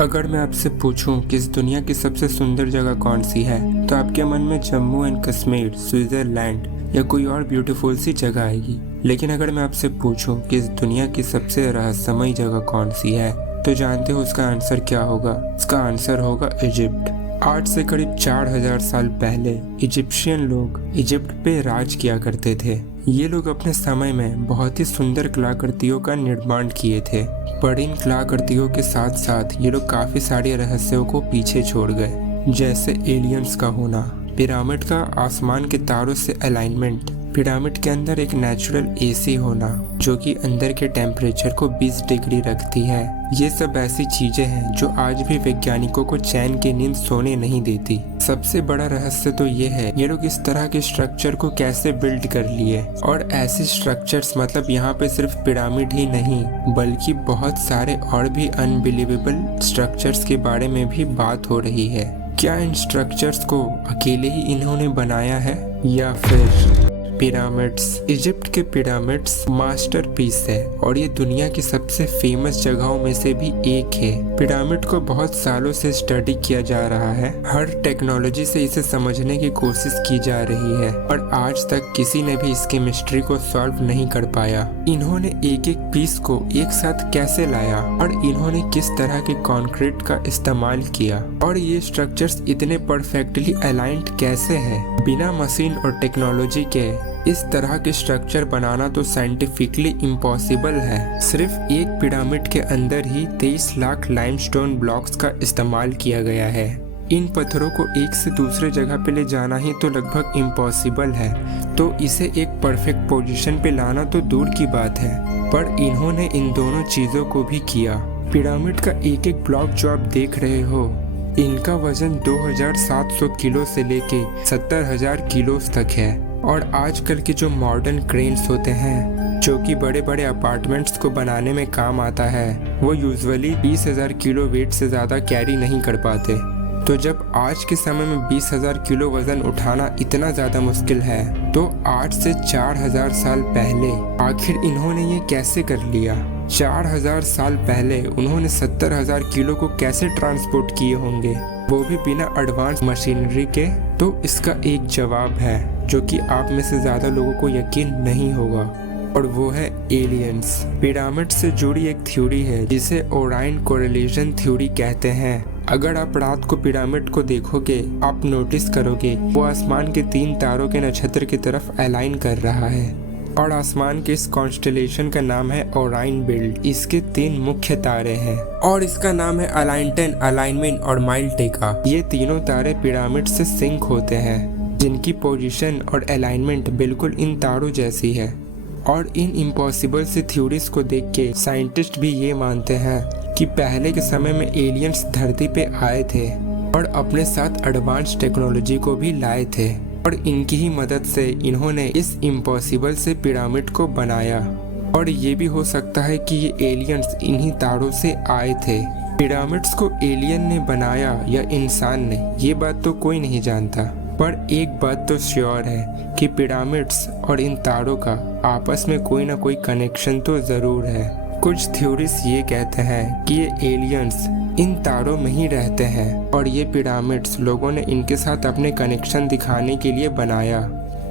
अगर मैं आपसे पूछूं कि इस दुनिया की सबसे सुंदर जगह कौन सी है, तो आपके मन में जम्मू एंड कश्मीर, स्विट्जरलैंड या कोई और ब्यूटीफुल सी जगह आएगी। लेकिन अगर मैं आपसे पूछूं कि इस दुनिया की सबसे रहस्यमयी जगह कौन सी है, तो जानते हो उसका आंसर क्या होगा? उसका आंसर होगा इजिप्ट। आज से करीब 4000 साल पहले इजिप्शियन लोग इजिप्ट पे राज किया करते थे। ये लोग अपने समय में बहुत ही सुंदर कलाकृतियों का निर्माण किए थे, पर इन कलाकृतियों के साथ साथ ये लोग काफी सारे रहस्यों को पीछे छोड़ गए, जैसे एलियंस का होना, पिरामिड का आसमान के तारों से अलाइनमेंट, पिरामिड के अंदर एक नेचुरल एसी होना जो कि अंदर के टेम्परेचर को 20 डिग्री रखती है। ये सब ऐसी चीजें हैं जो आज भी वैज्ञानिकों को चैन की नींद सोने नहीं देती। सबसे बड़ा रहस्य तो ये है ये लोग इस तरह के स्ट्रक्चर को कैसे बिल्ड कर लिए, और ऐसे स्ट्रक्चर्स मतलब यहाँ पे सिर्फ पिरामिड ही नहीं बल्कि बहुत सारे और भी अनबिलीवेबल स्ट्रक्चर्स के बारे में भी बात हो रही है। क्या इन स्ट्रक्चर्स को अकेले ही इन्होंने बनाया है या फिर पिरामिड्स? इजिप्ट के पिरामिड्स मास्टरपीस है और ये दुनिया की सबसे फेमस जगहों में से भी एक है। पिरामिड को बहुत सालों से स्टडी किया जा रहा है, हर टेक्नोलॉजी से इसे समझने की कोशिश की जा रही है, और आज तक किसी ने भी इसकी मिस्ट्री को सॉल्व नहीं कर पाया। इन्होंने एक एक पीस को एक साथ कैसे लाया और इन्होंने किस तरह के कंक्रीट का इस्तेमाल किया, और ये स्ट्रक्चर्स इतने परफेक्टली अलाइंड कैसे हैं? बिना मशीन और टेक्नोलॉजी के इस तरह के स्ट्रक्चर बनाना तो साइंटिफिकली इम्पॉसिबल है। सिर्फ एक पिरामिड के अंदर ही 23 लाख लाइमस्टोन ब्लॉक्स का इस्तेमाल किया गया है। इन पत्थरों को एक से दूसरे जगह पे ले जाना ही तो लगभग इम्पॉसिबल है, तो इसे एक परफेक्ट पोजीशन पे लाना तो दूर की बात है, पर इन्होंने इन दोनों चीजों को भी किया। पिरामिड का एक एक ब्लॉक जो आप देख रहे हो, इनका वजन 2700 किलो से लेके 70,000 किलो तक है, और आजकल के जो मॉडर्न क्रेन्स होते हैं जो कि बड़े बड़े अपार्टमेंट्स को बनाने में काम आता है, वो यूजुअली 20,000 किलो वेट से ज़्यादा कैरी नहीं कर पाते। तो जब आज के समय में 20,000 किलो वजन उठाना इतना ज़्यादा मुश्किल है, तो आज से 4000 साल पहले आखिर इन्होंने ये कैसे कर लिया? 4000 साल पहले उन्होंने 70,000 किलो को कैसे ट्रांसपोर्ट किए होंगे, वो भी बिना एडवांस मशीनरी के? तो इसका एक जवाब है जो कि आप में से ज्यादा लोगों को यकीन नहीं होगा, और वो है एलियंस। पिरामिड से जुड़ी एक थ्योरी है जिसे ओराइन कोरिलेशन थ्योरी कहते हैं। अगर आप रात को पिरामिड को देखोगे, आप नोटिस करोगे वो आसमान के 3 तारों के नक्षत्र की तरफ अलाइन कर रहा है, और आसमान के इस कॉन्स्टेलेशन का नाम है ओराइन बेल्ट। इसके 3 मुख्य तारे हैं और इसका नाम है अलाइंटन, अलाइनमेंट और माइल टेका। ये तीनों तारे पिरामिड से सिंक होते हैं, जिनकी पोजीशन और अलाइनमेंट बिल्कुल इन तारों जैसी है। और इन इम्पॉसिबल सी थ्योरीज को देख के साइंटिस्ट भी ये मानते हैं कि पहले के समय में एलियंस धरती पे आए थे और अपने साथ एडवांस टेक्नोलॉजी को भी लाए थे, और इनकी ही मदद से इन्होंने इस इम्पॉसिबल से पिरामिड को बनाया। और ये भी हो सकता है कि ये एलियंस इन्हीं तारों से आए थे। पिरामिड्स को एलियन ने बनाया या इंसान ने, ये बात तो कोई नहीं जानता, पर एक बात तो श्योर है कि पिरामिड्स और इन तारों का आपस में कोई ना कोई कनेक्शन तो जरूर है। कुछ थ्योरीज ये कहते हैं कि ये एलियंस इन तारों में ही रहते हैं, और ये पिरामिड्स लोगों ने इनके साथ अपने कनेक्शन दिखाने के लिए बनाया।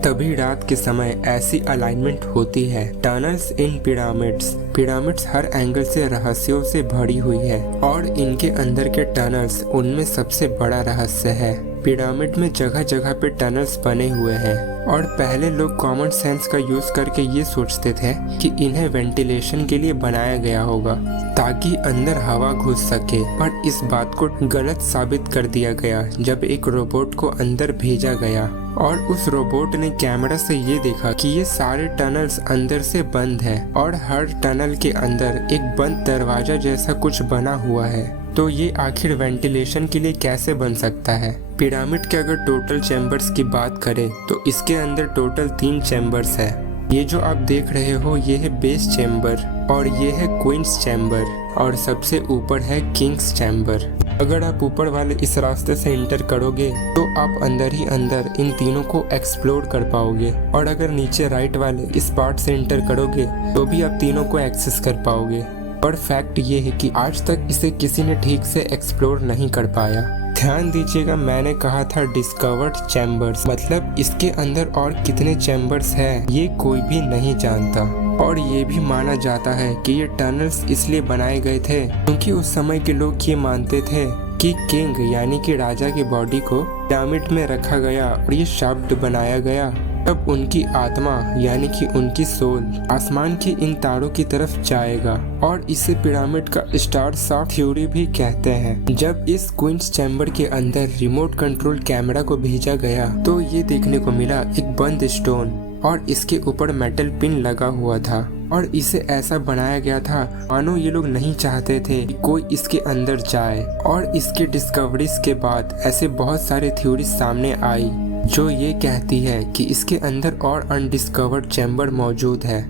तभी रात के समय ऐसी अलाइनमेंट होती है। टनल्स इन पिरामिड्स। पिरामिड्स हर एंगल से रहस्यों से भरी हुई है, और इनके अंदर के टनल्स उनमें सबसे बड़ा रहस्य है। पिरामिड में जगह जगह पे टनल्स बने हुए हैं, और पहले लोग कॉमन सेंस का यूज करके ये सोचते थे कि इन्हें वेंटिलेशन के लिए बनाया गया होगा ताकि अंदर हवा घुस सके, पर इस बात को गलत साबित कर दिया गया जब एक रोबोट को अंदर भेजा गया, और उस रोबोट ने कैमरा से ये देखा कि ये सारे टनल्स अंदर से बंद है, और हर टनल के अंदर एक बंद दरवाजा जैसा कुछ बना हुआ है। तो ये आखिर वेंटिलेशन के लिए कैसे बन सकता है? पिरामिड के अगर टोटल चैम्बर्स की बात करें तो इसके अंदर टोटल 3 चैम्बर्स है। ये जो आप देख रहे हो ये है बेस चैम्बर, और ये है क्वींस चैम्बर, और सबसे ऊपर है किंग्स चैम्बर। अगर आप ऊपर वाले इस रास्ते से एंटर करोगे तो आप अंदर ही अंदर इन तीनों को एक्सप्लोर कर पाओगे, और अगर नीचे राइट वाले इस पार्ट से एंटर करोगे तो भी आप तीनों को एक्सेस कर पाओगे। पर फैक्ट ये है कि आज तक इसे किसी ने ठीक से एक्सप्लोर नहीं कर पाया। ध्यान दीजिएगा, मैंने कहा था डिस्कवर्ड चैम्बर्स, मतलब इसके अंदर और कितने चैम्बर्स हैं ये कोई भी नहीं जानता। और ये भी माना जाता है कि ये टनल्स इसलिए बनाए गए थे क्योंकि उस समय के लोग ये मानते थे कि किंग यानी कि राजा की बॉडी को पिरामिड में रखा गया और ये शाफ्ट बनाया गया, तब उनकी आत्मा यानी कि उनकी सोल आसमान के इन तारों की तरफ जाएगा। और इसे पिरामिड का स्टार शाफ्ट थ्योरी भी कहते हैं। जब इस क्वींस चैम्बर के अंदर रिमोट कंट्रोल कैमरा को भेजा गया तो ये देखने को मिला एक बंद स्टोन और इसके ऊपर मेटल पिन लगा हुआ था और इसे ऐसा बनाया गया था मानो ये लोग नहीं चाहते थे कि कोई इसके अंदर जाए। और इसके डिस्कवरीज के बाद ऐसे बहुत सारे थ्योरी सामने आई जो ये कहती है कि इसके अंदर और अनडिस्कवर्ड चैम्बर मौजूद है।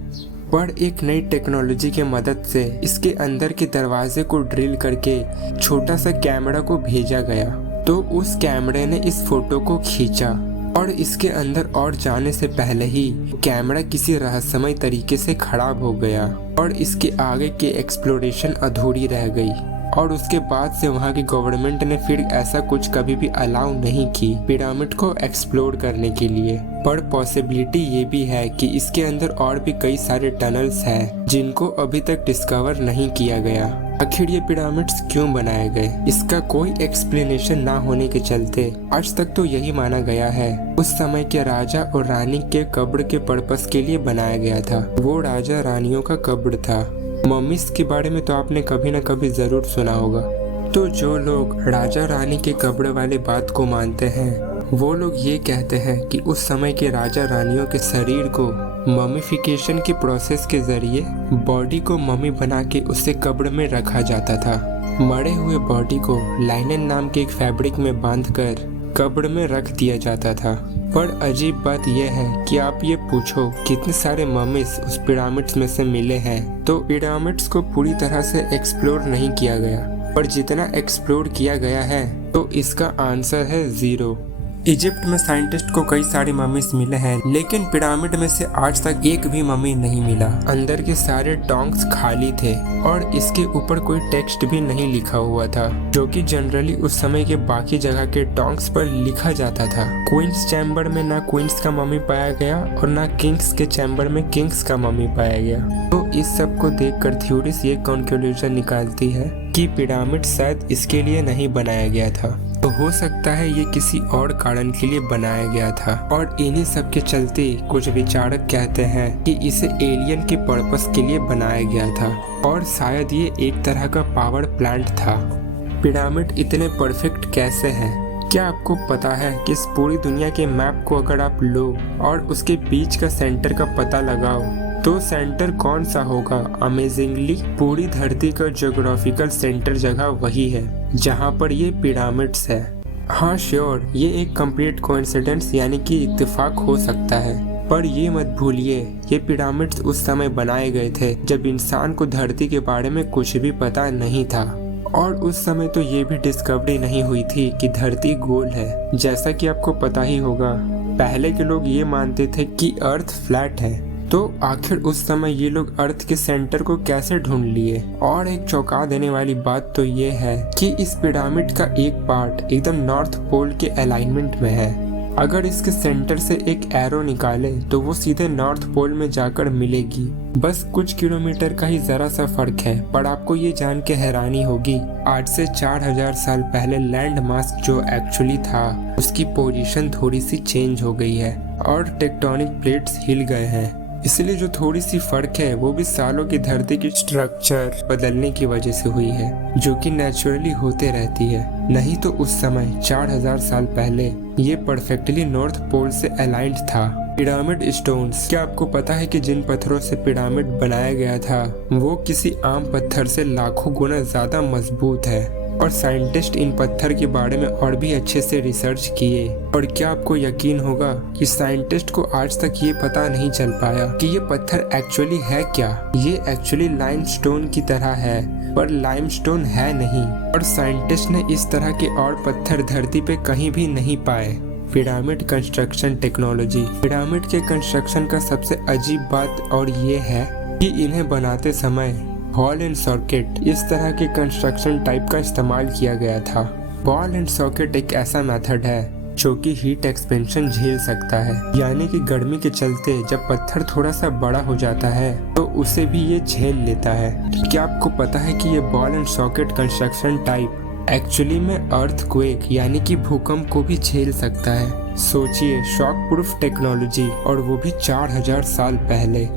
पर एक नई टेक्नोलॉजी के मदद से इसके अंदर के दरवाजे को ड्रिल करके छोटा सा कैमरा को भेजा गया, तो उस कैमरे ने इस फोटो को खींचा और इसके अंदर और जाने से पहले ही कैमरा किसी रहस्यमय तरीके से खराब हो गया और इसके आगे की एक्सप्लोरेशन अधूरी रह गई। और उसके बाद से वहाँ की गवर्नमेंट ने फिर ऐसा कुछ कभी भी अलाउ नहीं की पिरामिड को एक्सप्लोर करने के लिए। पर पॉसिबिलिटी ये भी है कि इसके अंदर और भी कई सारे टनल्स हैं जिनको अभी तक डिस्कवर नहीं किया गया। आखिर ये पिरामिड्स क्यों बनाए गए, इसका कोई एक्सप्लेनेशन ना होने के चलते आज तक तो यही माना गया है उस समय के राजा और रानी के कब्र के पर्पस के लिए बनाया गया था। वो राजा रानियों का कब्र था। मम्मीज के बारे में तो आपने कभी न कभी जरूर सुना होगा। तो जो लोग राजा रानी के कब्र वाले बात को मानते हैं वो लोग ये कहते हैं कि उस समय के राजा रानियों के शरीर को ममीफिकेशन की प्रोसेस के जरिए बॉडी को मम्मी बना के उसे कब्र में रखा जाता था। मरे हुए बॉडी को लाइनन नाम के एक फैब्रिक में बांधकर कब्र में रख दिया जाता था। पर अजीब बात यह है कि आप ये पूछो कितने सारे ममीज उस पिरामिड्स में से मिले हैं, तो पिरामिड्स को पूरी तरह से एक्सप्लोर नहीं किया गया। पर जितना एक्सप्लोर किया गया है तो इसका आंसर है 0। इजिप्ट में साइंटिस्ट को कई सारी मम्मीज मिले हैं, लेकिन पिरामिड में से आज तक एक भी मम्मी नहीं मिला। अंदर के सारे टॉन्ग्स खाली थे और इसके ऊपर कोई टेक्स्ट भी नहीं लिखा हुआ था, जो कि जनरली उस समय के बाकी जगह के टॉन्ग्स पर लिखा जाता था। क्वींस चैम्बर में ना क्वींस का मम्मी पाया गया और ना किंग्स के चैम्बर में किंग्स का मम्मी पाया गया। तो इस सब को देखकर थ्योरीज ये कंक्लूजन निकालती है कि पिरामिड शायद इसके लिए नहीं बनाया गया था, तो हो सकता है ये किसी और कारण के लिए बनाया गया था। और इन्हीं सब के चलते कुछ विचारक कहते हैं कि इसे एलियन के पर्पस के लिए बनाया गया था और शायद ये एक तरह का पावर प्लांट था। पिरामिड इतने परफेक्ट कैसे हैं? क्या आपको पता है कि इस पूरी दुनिया के मैप को अगर आप लो और उसके बीच का सेंटर का पता लगाओ तो सेंटर कौन सा होगा? अमेजिंगली पूरी धरती का ज्योग्राफिकल सेंटर जगह वही है जहाँ पर ये पिरामिड्स है। हाँ श्योर, ये एक कंप्लीट कोइंसिडेंस यानी कि इत्तेफाक हो सकता है, पर ये मत भूलिए ये पिरामिड्स उस समय बनाए गए थे जब इंसान को धरती के बारे में कुछ भी पता नहीं था। और उस समय तो ये भी डिस्कवरी नहीं हुई थी कि धरती गोल है। जैसा कि आपको पता ही होगा, पहले के लोग ये मानते थे कि अर्थ फ्लैट है, तो आखिर उस समय ये लोग अर्थ के सेंटर को कैसे ढूंढ लिए? और एक चौंका देने वाली बात तो ये है कि इस पिरामिड का एक पार्ट एकदम नॉर्थ पोल के अलाइनमेंट में है। अगर इसके सेंटर से एक एरो निकाले तो वो सीधे नॉर्थ पोल में जाकर मिलेगी। बस कुछ किलोमीटर का ही जरा सा फर्क है, पर आपको ये जान के हैरानी होगी आज से 4000 साल पहले लैंड मास जो एक्चुअली था उसकी पोजीशन थोड़ी सी चेंज हो गई है और टेक्टोनिक प्लेट्स हिल गए हैं। इसलिए जो थोड़ी सी फर्क है वो भी सालों की धरती की स्ट्रक्चर बदलने की वजह से हुई है, जो कि नेचुरली होते रहती है। नहीं तो उस समय 4000 साल पहले ये परफेक्टली नॉर्थ पोल से अलाइंड था। पिरामिड स्टोन्स, क्या आपको पता है कि जिन पत्थरों से पिरामिड बनाया गया था वो किसी आम पत्थर से लाखों गुना ज्यादा मजबूत है? और साइंटिस्ट इन पत्थर के बारे में और भी अच्छे से रिसर्च किए। और क्या आपको यकीन होगा कि साइंटिस्ट को आज तक ये पता नहीं चल पाया कि ये पत्थर एक्चुअली है क्या? ये एक्चुअली लाइमस्टोन की तरह है, पर लाइमस्टोन है नहीं। और साइंटिस्ट ने इस तरह के और पत्थर धरती पे कहीं भी नहीं पाए। पिरामिड कंस्ट्रक्शन टेक्नोलॉजी, पिरामिड के कंस्ट्रक्शन का सबसे अजीब बात और ये है कि इन्हें बनाते समय बॉल एंड सॉकेट इस तरह के कंस्ट्रक्शन टाइप का इस्तेमाल किया गया था। बॉल एंड सॉकेट एक ऐसा मेथड है जो कि हीट एक्सपेंशन झेल सकता है, यानी कि गर्मी के चलते जब पत्थर थोड़ा सा बड़ा हो जाता है तो उसे भी ये झेल लेता है। क्या आपको पता है कि ये ball and socket construction type actually में अर्थक्वेक यानी कि भूकंप को भी झेल सकता है। सोचिए, शॉक प्रूफ टेक्नोलॉजी, और वो भी 4000 साल पहले।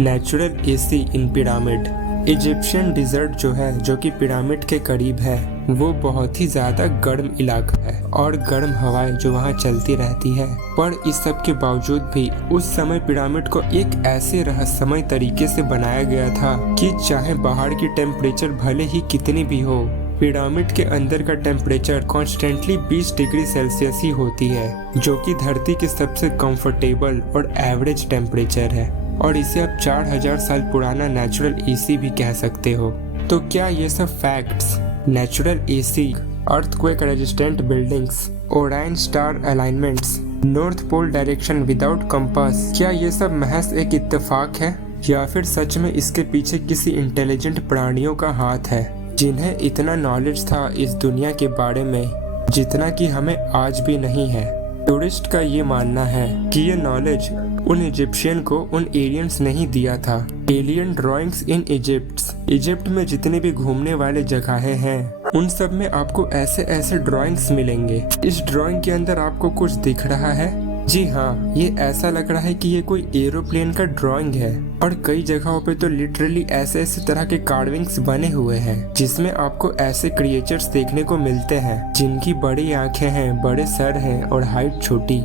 नेचुरल एसी इन पिरामिड। इजिप्शियन डिजर्ट जो है, जो कि पिरामिड के करीब है, वो बहुत ही ज्यादा गर्म इलाका है और गर्म हवाएं जो वहाँ चलती रहती है। पर इस सब के बावजूद भी उस समय पिरामिड को एक ऐसे रहस्यमय तरीके से बनाया गया था कि चाहे बाहर की टेम्परेचर भले ही कितनी भी हो, पिरामिड के अंदर का टेम्परेचर कॉन्स्टेंटली 20 डिग्री सेल्सियस ही होती है, जो कि धरती के सबसे कंफर्टेबल और एवरेज टेम्परेचर है। और इसे आप 4000 साल पुराना नेचुरल एसी भी कह सकते हो। तो क्या ये सब facts, natural AC, earthquake resistant buildings, Orion star alignments, north pole direction without compass, क्या ये सब महज एक इत्तेफाक है या फिर सच में इसके पीछे किसी इंटेलिजेंट प्राणियों का हाथ है जिन्हें इतना नॉलेज था इस दुनिया के बारे में जितना कि हमें आज भी नहीं है। टूरिस्ट का ये मानना है कि ये नॉलेज उन इजिप्शियन को उन एलियंस ने ही दिया था। एलियन ड्राइंग्स इन इजिप्ट में जितने भी घूमने वाले जगहें हैं उन सब में आपको ऐसे ऐसे ड्राइंग्स मिलेंगे। इस ड्राइंग के अंदर आपको कुछ दिख रहा है? जी हाँ, ये ऐसा लग रहा है कि ये कोई एरोप्लेन का ड्राइंग है। और कई जगहों पे तो लिटरली ऐसे ऐसे तरह के कार्विंग्स बने हुए हैं जिसमें आपको ऐसे क्रिएचर्स देखने को मिलते हैं जिनकी बड़ी आंखें हैं, बड़े सर हैं और हाइट छोटी,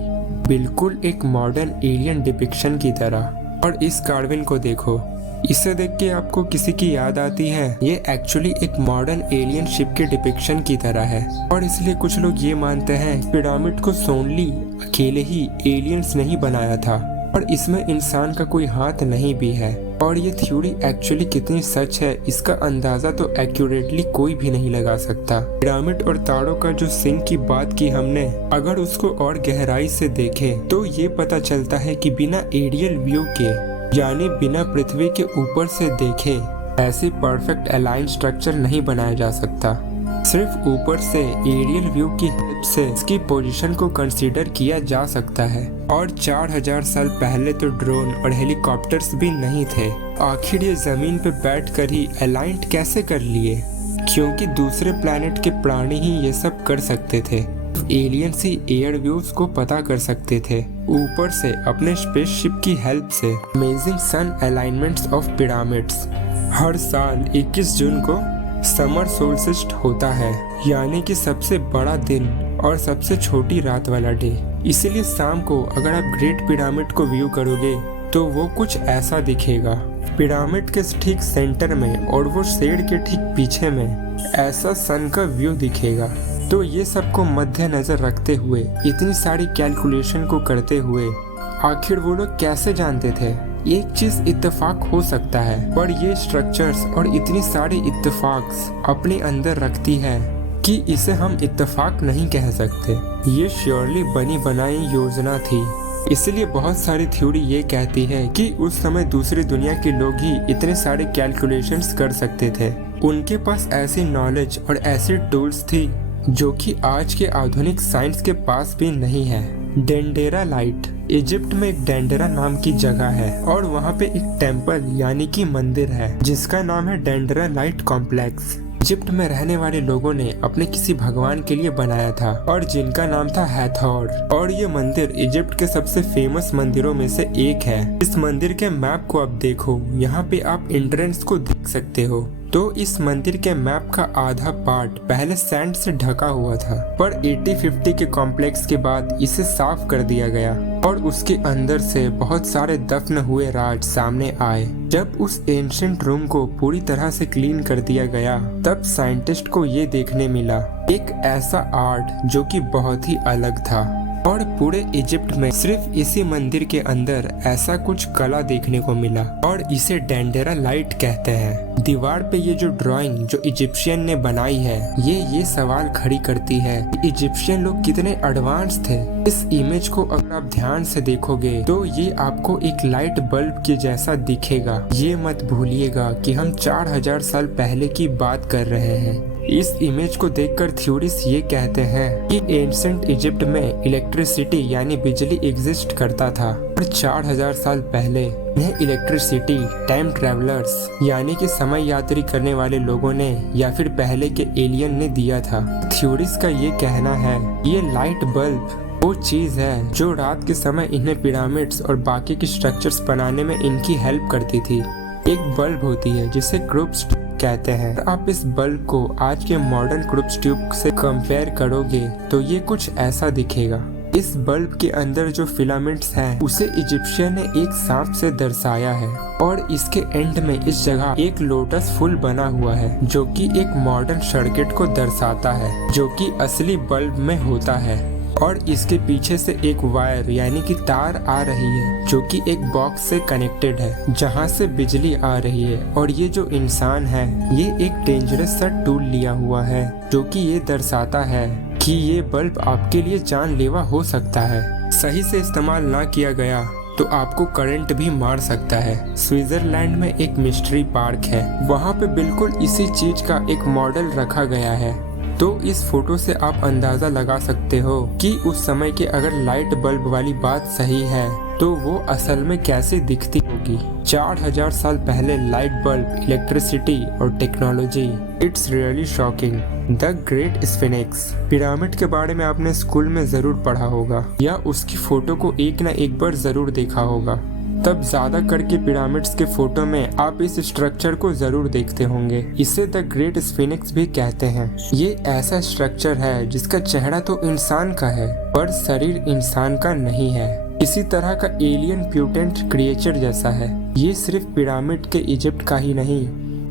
बिल्कुल एक मॉडर्न एलियन डिपिक्शन की तरह। और इस कार्विंग को देखो, इसे देख के आपको किसी की याद आती है? ये एक्चुअली एक मॉडर्न एलियन शिप के डिपिक्शन की तरह है। और इसलिए कुछ लोग ये मानते हैं पिरामिड को सोनली अकेले ही एलियंस नहीं बनाया था और इसमें इंसान का कोई हाथ नहीं भी है। और ये थ्योरी एक्चुअली कितनी सच है इसका अंदाजा तो एक्यूरेटली कोई भी नहीं लगा सकता। पिरामिड और तारों का जो सिंक की बात की हमने, अगर उसको और गहराई से देखें तो ये पता चलता है कि बिना एरियल व्यू के, यानी बिना पृथ्वी के ऊपर से देखे, ऐसे परफेक्ट अलाइन स्ट्रक्चर नहीं बनाया जा सकता। सिर्फ ऊपर से एरियल व्यू की हेल्प से इसकी पोजीशन को कंसीडर किया जा सकता है। और 4000 साल पहले तो ड्रोन और हेलीकॉप्टर्स भी नहीं थे। आखिर ये जमीन पे बैठकर ही अलाइंड कैसे कर लिए? क्योंकि दूसरे प्लैनेट के प्राणी ही ये सब कर सकते थे। एलियंस ही एयर व्यूज को पता कर सकते थे। ऊपर से अपने स्पेसशिप की हेल्प से amazing sun alignments of pyramids. हर साल 21 जून को समर सोल्स्टिस होता है, यानी कि सबसे बड़ा दिन और सबसे छोटी रात वाला डे। इसीलिए शाम को अगर आप ग्रेट पिरामिड को व्यू करोगे तो वो कुछ ऐसा दिखेगा। पिरामिड के ठीक सेंटर में और वो शेड के ठीक पीछे में ऐसा सन का व्यू दिखेगा। तो ये सबको मद्देनजर रखते हुए, इतनी सारी कैलकुलेशन को करते हुए, आखिर वो लोग कैसे जानते थे? एक चीज इत्तेफाक हो सकता है, पर ये स्ट्रक्चर्स और इतनी सारी इत्तेफाक्स अपने अंदर रखती है कि इसे हम इत्तेफाक नहीं कह सकते। ये श्योरली बनी बनाई योजना थी। इसलिए बहुत सारी थ्योरी ये कहती है कि उस समय दूसरी दुनिया के लोग ही इतने सारे कैलकुलेशंस कर सकते थे। उनके पास ऐसी नॉलेज और ऐसी टूल्स थी जो कि आज के आधुनिक साइंस के पास भी नहीं है। Dendera light. इजिप्ट में एक डेंडेरा नाम की जगह है और वहाँ पे एक टेम्पल यानी कि मंदिर है जिसका नाम है डेंडेरा लाइट कॉम्प्लेक्स। इजिप्ट में रहने वाले लोगों ने अपने किसी भगवान के लिए बनाया था और जिनका नाम था हैथोर। और ये मंदिर इजिप्ट के सबसे फेमस मंदिरों में से एक है। इस मंदिर के मैप को आप देखो, यहाँ पे आप एंट्रेंस को देख सकते हो। तो इस मंदिर के मैप का आधा पार्ट पहले सैंड से ढका हुआ था, पर 80-50 के कॉम्प्लेक्स के बाद इसे साफ कर दिया गया और उसके अंदर से बहुत सारे दफन हुए राज सामने आए। जब उस एंशिएंट रूम को पूरी तरह से क्लीन कर दिया गया, तब साइंटिस्ट को ये देखने मिला एक ऐसा आर्ट जो कि बहुत ही अलग था। और पूरे इजिप्ट में सिर्फ इसी मंदिर के अंदर ऐसा कुछ कला देखने को मिला और इसे डेंडेरा लाइट कहते हैं। दीवार पे ये जो ड्राइंग जो इजिप्शियन ने बनाई है ये सवाल खड़ी करती है कि इजिप्शियन लोग कितने एडवांस थे। इस इमेज को अगर आप ध्यान से देखोगे तो ये आपको एक लाइट बल्ब के जैसा दिखेगा। ये मत भूलिएगा कि हम 4000 साल पहले की बात कर रहे हैं। इस इमेज को देखकर थ्योरिस्ट ये कहते हैं कि एंशिएंट इजिप्ट में इलेक्ट्रिसिटी यानी बिजली एग्जिस्ट करता था और 4000 साल पहले इन्हें इलेक्ट्रिसिटी टाइम ट्रेवलर्स यानी कि समय यात्री करने वाले लोगों ने या फिर पहले के एलियन ने दिया था। थ्योरिस्ट का ये कहना है ये लाइट बल्ब वो चीज है जो रात के समय इन्हें पिरामिड्स और बाकी के स्ट्रक्चर्स बनाने में इनकी हेल्प करती थी। एक बल्ब होती है जिसे क्रूप्स कहते हैं। आप इस बल्ब को आज के मॉडर्न क्रूप्स ट्यूब से कंपेयर करोगे तो ये कुछ ऐसा दिखेगा। इस बल्ब के अंदर जो फिलामेंट्स हैं उसे इजिप्शियन ने एक सांप से दर्शाया है और इसके एंड में इस जगह एक लोटस फूल बना हुआ है जो कि एक मॉडर्न सर्किट को दर्शाता है जो कि असली बल्ब में होता है। और इसके पीछे से एक वायर यानी कि तार आ रही है जो कि एक बॉक्स से कनेक्टेड है जहां से बिजली आ रही है। और ये जो इंसान है ये एक डेंजरस सा टूल लिया हुआ है जो कि ये दर्शाता है कि ये बल्ब आपके लिए जानलेवा हो सकता है। सही से इस्तेमाल ना किया गया तो आपको करंट भी मार सकता है। स्विट्जरलैंड में एक मिस्ट्री पार्क है, वहाँ पे बिल्कुल इसी चीज का एक मॉडल रखा गया है। तो इस फोटो से आप अंदाजा लगा सकते हो कि उस समय के अगर लाइट बल्ब वाली बात सही है तो वो असल में कैसे दिखती होगी। 4000 साल पहले लाइट बल्ब, इलेक्ट्रिसिटी और technology, it's really shocking. The great sphinx pyramid के बारे में आपने स्कूल में जरूर पढ़ा होगा या उसकी फोटो को एक न एक बार जरूर देखा होगा। तब ज्यादा करके पिरामिड्स के फोटो में आप इस स्ट्रक्चर को जरूर देखते होंगे। इसे द ग्रेट स्फिनिक्स भी कहते हैं। ये ऐसा स्ट्रक्चर है जिसका चेहरा तो इंसान का है पर शरीर इंसान का नहीं है। इसी तरह का एलियन म्यूटेंट क्रिएचर जैसा है। ये सिर्फ पिरामिड के इजिप्ट का ही नहीं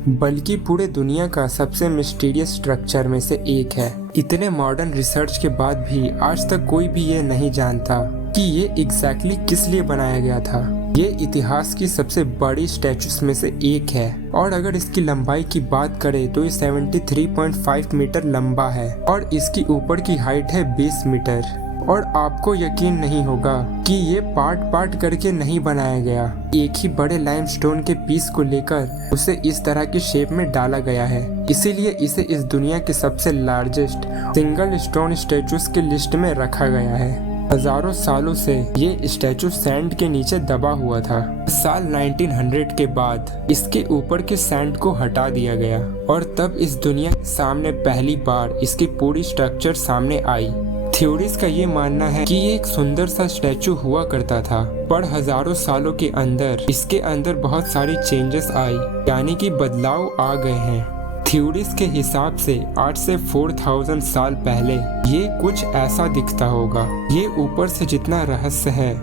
बल्कि पूरे दुनिया का सबसे मिस्टीरियस स्ट्रक्चर में से एक है। इतने मॉडर्न रिसर्च के बाद भी आज तक कोई भी ये नहीं जानता कि ये एग्जैक्टली किस लिए बनाया गया था। ये इतिहास की सबसे बड़ी स्टैचूज में से एक है और अगर इसकी लंबाई की बात करें तो ये 73.5 मीटर लंबा है और इसकी ऊपर की हाइट है 20 मीटर। और आपको यकीन नहीं होगा कि ये पार्ट पार्ट करके नहीं बनाया गया। एक ही बड़े लाइमस्टोन के पीस को लेकर उसे इस तरह की शेप में डाला गया है, इसीलिए इसे इस दुनिया के सबसे लार्जेस्ट सिंगल स्टोन स्टैचूज की लिस्ट में रखा गया है। हजारों सालों से ये स्टैचू सैंड के नीचे दबा हुआ था। साल 1900 के बाद इसके ऊपर के सैंड को हटा दिया गया और तब इस दुनिया के सामने पहली बार इसकी पूरी स्ट्रक्चर सामने आई। थ्योरीज का ये मानना है कि ये एक सुंदर सा स्टैचू हुआ करता था पर हजारों सालों के अंदर इसके अंदर बहुत सारी चेंजेस आई यानी कि बदलाव आ गए हैं। थ्योरीज के हिसाब से आज से 4000 साल पहले ये कुछ ऐसा दिखता होगा। ये ऊपर से जितना रहस्य है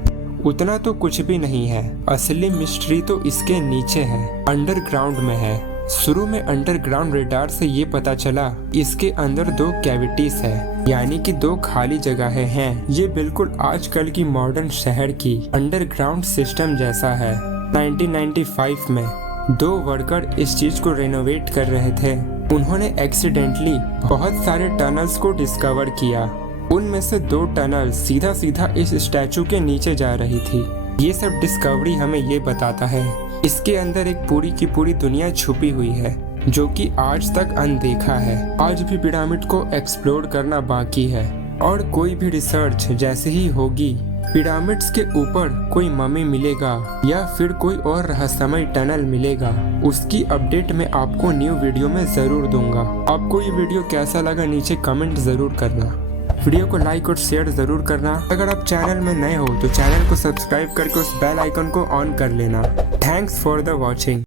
उतना तो कुछ भी नहीं है। असली मिस्ट्री तो इसके नीचे है, अंडरग्राउंड में है। शुरू में अंडरग्राउंड रेडार से ये पता चला इसके अंदर 2 कैविटीज है यानी कि 2 खाली जगहें हैं। ये बिल्कुल आजकल की मॉडर्न शहर की अंडरग्राउंड सिस्टम जैसा है। 1995 में 2 वर्कर इस चीज को रेनोवेट कर रहे थे। उन्होंने एक्सीडेंटली बहुत सारे टनल्स को डिस्कवर किया। उनमें से 2 टनल सीधा सीधा इस स्टैचू के नीचे जा रही थी। ये सब डिस्कवरी हमें ये बताता है इसके अंदर एक पूरी की पूरी दुनिया छुपी हुई है जो कि आज तक अनदेखा है। आज भी पिरामिड को एक्सप्लोर करना बाकी है और कोई भी रिसर्च जैसे ही होगी पिरामिड्स के ऊपर कोई ममी मिलेगा या फिर कोई और रहस्यमय टनल मिलेगा, उसकी अपडेट मैं आपको न्यू वीडियो में जरूर दूंगा। आपको ये वीडियो कैसा लगा नीचे कमेंट जरूर करना। वीडियो को लाइक और शेयर जरूर करना। अगर आप चैनल में नए हो तो चैनल को सब्सक्राइब करके उस बेल आइकन को ऑन कर लेना। Thanks for the watching.